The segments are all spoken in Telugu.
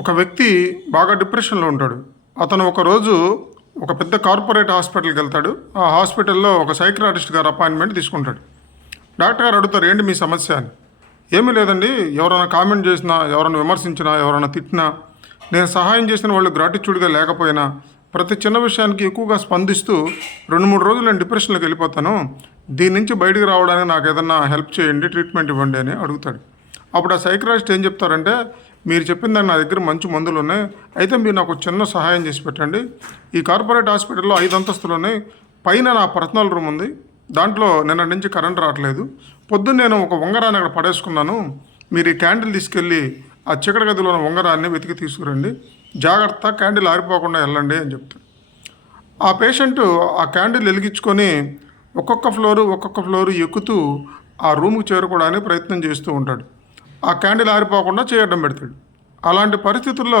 ఒక వ్యక్తి బాగా డిప్రెషన్లో ఉంటాడు. అతను ఒకరోజు ఒక పెద్ద కార్పొరేట్ హాస్పిటల్కి వెళ్తాడు. ఆ హాస్పిటల్లో ఒక సైకియాట్రిస్ట్ గారు అపాయింట్మెంట్ తీసుకుంటాడు. డాక్టర్ గారు అడుగుతారు, ఏంటి మీ సమస్య అని. ఏమీ లేదండి, ఎవరైనా కామెంట్ చేసినా, ఎవరైనా విమర్శించినా, ఎవరైనా తిట్టినా, నేను సహాయం చేసిన వాళ్ళు గ్రాటిట్యూడ్గా లేకపోయినా, ప్రతి చిన్న విషయానికి ఎక్కువగా స్పందిస్తూ 2-3 రోజులు నేను డిప్రెషన్లోకి వెళ్ళిపోతాను. దీని నుంచి బయటికి రావడానికి నాకు ఏదన్నా హెల్ప్ చేయండి, ట్రీట్మెంట్ ఇవ్వండి అని అడుగుతాడు. అప్పుడు ఆ సైకియాట్రిస్ట్ ఏం చెప్తారంటే, మీరు చెప్పిన దాన్ని నా దగ్గర మంచి మందులు ఉన్నాయి, అయితే మీరు నాకు చిన్న సహాయం చేసి పెట్టండి. ఈ కార్పొరేట్ హాస్పిటల్లో 5 అంతస్తులు ఉన్నాయి, పైన నా పర్సనల్ రూమ్ ఉంది, దాంట్లో నిన్న నుంచి కరెంట్ రావట్లేదు. పొద్దున్న నేను ఒక ఉంగరాన్ని అక్కడ పడేసుకున్నాను, మీరు ఈ క్యాండిల్ తీసుకెళ్ళి ఆ చీకటి గదిలో ఉన్న ఉంగరాన్ని వెతికి తీసుకురండి, జాగ్రత్త క్యాండిల్ ఆరిపోకుండా వెళ్ళండి అని చెప్తాడు. ఆ పేషెంట్ ఆ క్యాండిల్ వెలిగించుకొని ఒక్కొక్క ఫ్లోరు ఎక్కుతూ ఆ రూమ్కి చేరుకోవడానికి ప్రయత్నం చేస్తూ ఉంటాడు. ఆ క్యాండిల్ ఆరిపోకుండా చేయడం పెడతాడు. అలాంటి పరిస్థితుల్లో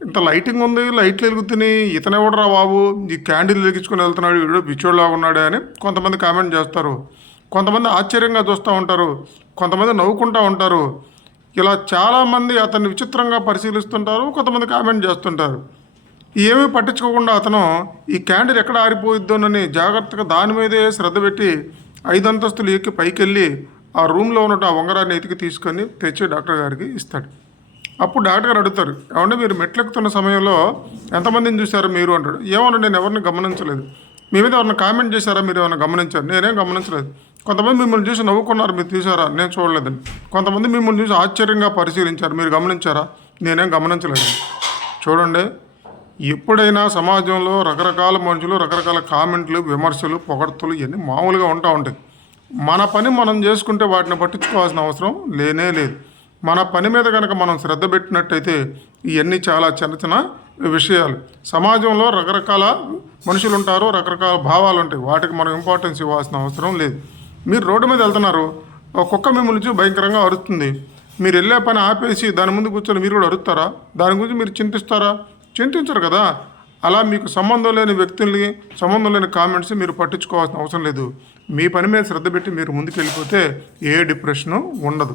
ఇంత లైటింగ్ ఉంది, లైట్లు వెలుగుతున్నాయి, ఇతనెవడరా బాబు ఈ క్యాండిల్ వెలిగించుకొని వెళ్తున్నాడు, వీడు పిచ్చోళ్ళగా ఉన్నాడే అని కొంతమంది కామెంట్ చేస్తారు. కొంతమంది ఆశ్చర్యంగా చూస్తూ ఉంటారు, కొంతమంది నవ్వుకుంటూ ఉంటారు. ఇలా చాలామంది అతన్ని విచిత్రంగా పరిశీలిస్తుంటారు, కొంతమంది కామెంట్ చేస్తుంటారు. ఏమీ పట్టించుకోకుండా అతను ఈ క్యాండిల్ ఎక్కడ ఆరిపోయిద్దోనని జాగ్రత్తగా దాని మీదే శ్రద్ధ పెట్టి 5 అంతస్తులు ఎక్కి పైకి వెళ్ళి ఆ రూమ్లో ఉన్న ఆ ఉంగరాన్ని ఎతికి తీసుకొని తెచ్చి డాక్టర్ గారికి ఇస్తాడు. అప్పుడు డాక్టర్ గారు అడుగుతారు, ఏమంటే మీరు మెట్లెక్కుతున్న సమయంలో ఎంతమందిని చూశారు మీరు అంటాడు. ఏమన్నా నేను ఎవరిని గమనించలేదు. మీ మీద ఎవరైనా కామెంట్ చేశారా, మీరు ఏమైనా గమనించారు? నేనేం గమనించలేదు. కొంతమంది మిమ్మల్ని చూసి నవ్వుకున్నారు, మీరు చూసారా? నేను చూడలేదండి. కొంతమంది మిమ్మల్ని చూసి ఆశ్చర్యంగా పరిశీలించారు, మీరు గమనించారా? నేనేం గమనించలేదండి. చూడండి, ఎప్పుడైనా సమాజంలో రకరకాల మనుషులు, రకరకాల కామెంట్లు, విమర్శలు, పొగడ్తలు ఇవన్నీ మామూలుగా ఉంటాయి. మన పని మనం చేసుకుంటే వాటిని పట్టించుకోవాల్సిన అవసరం లేనే లేదు. మన పని మీద కనుక మనం శ్రద్ధ పెట్టినట్టయితే ఇవన్నీ చాలా చిన్న చిన్న విషయాలు. సమాజంలో రకరకాల మనుషులు ఉంటారు, రకరకాల భావాలు ఉంటాయి, వాటికి మనం ఇంపార్టెన్స్ ఇవ్వాల్సిన అవసరం లేదు. మీరు రోడ్డు మీద వెళ్తున్నారు, ఒక కుక్క మిమ్మల్ని చూసి భయంకరంగా అరుస్తుంది. మీరు వెళ్ళే పని ఆపేసి దాని ముందు కూర్చొని మీరు కూడా అరుస్తారా? దాని గురించి మీరు చింతిస్తారా? చింతించరు కదా. అలా మీకు సంబంధం లేని వ్యక్తుల్ని, సంబంధం లేని కామెంట్స్ మీరు పట్టించుకోవాల్సిన అవసరం లేదు. మీ పని మీద శ్రద్ధ పెట్టి మీరు ముందుకు వెళ్ళిపోతే ఏ డిప్రెషను ఉండదు.